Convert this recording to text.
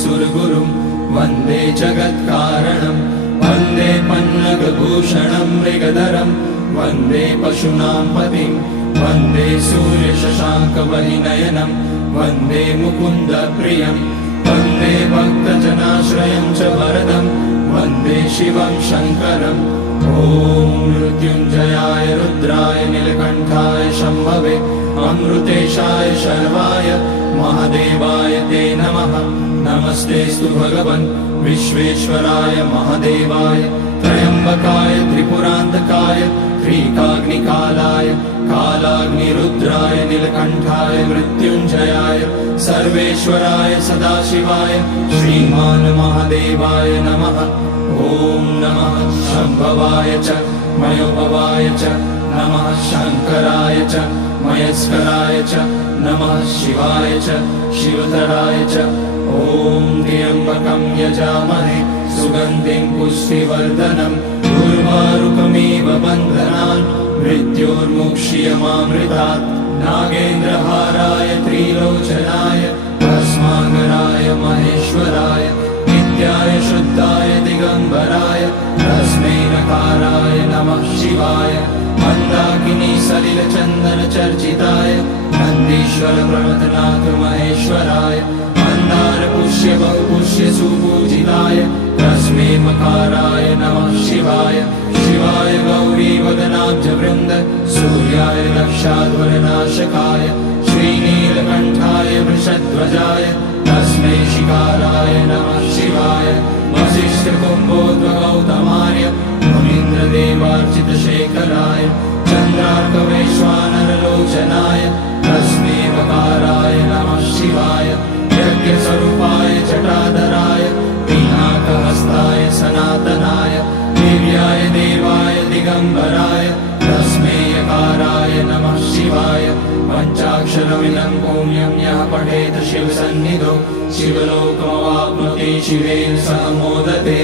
सुरगुरुं वन्दे जगत्कारणं वन्दे पन्नगभूषणं मृगधरं वन्दे पशूनां पतिं वन्दे सूर्यशशाङ्कवलिनयनं वन्दे मुकुन्दप्रियं वन्दे भक्तजनाश्रयं च वरदं वन्दे शिवं शङ्करम् ॐ मृत्युञ्जयाय रुद्राय नीलकण्ठाय शम्भवे अमृतेशाय शर्वाय महादेवाय ते नमः। नमस्तेऽस्तु भगवन् विश्वेश्वराय महादेवाय त्र्यम्बकाय त्रिपुरान्तकाय त्रिकाग्निकालाय कालाग्निरुद्राय नीलकण्ठाय मृत्युञ्जयाय सर्वेश्वराय सदाशिवाय श्रीमान् महादेवाय नमः। ॐ नमः शम्भवाय च मयोभवाय च नमः शङ्कराय च मयस्कराय च नमः शिवाय च शिवतराय च ॐ त्र्यम्बकं यजामहे सुगन्धिं पुष्टिवर्धनम् उर्वारुकमिव बन्धनान् मृत्योर्मुक्ष्यमामृतात् नागेन्द्रहाराय त्रिलोचनाय भस्माकराय महेश्वराय नित्याय शुद्धाय दिगम्बराय तस्मै नकाराय नमः शिवाय मन्दाकिनी सलिलचन्दनचर्चिताय नन्दीश्वर प्रमथनाथ महेश्वराय मन्दार पुष्य बहुपुष्य सुपूजिताय तस्मै मकाराय नमः शिवाय शिवाय गौरीवदनाब्जवृन्द सूर्याय लक्षाध्वरनाशकाय श्रीनीलकण्ठाय वृषध्वजाय तस्मै शिकाराय नमः शिवाय वसिष्ठकुम्भोद्भगौतमाय मुनीन्द्रदेवार्चितशेखराय चन्द्रार्कवैश्वानरलोचनाय तस्मै वकाराय नमः शिवाय यज्ञस्वरूपाय जटाधराय पिनाकहस्ताय सनातनाय दिव्याय देवाय दिगम्बराय तस्मै यकाराय नमः शिवाय पञ्चाक्षरमिदं पुण्यं यः पठेत् शिवसन्निधौ शिवलोकमवाप्नोति शिवेन सह मोदते।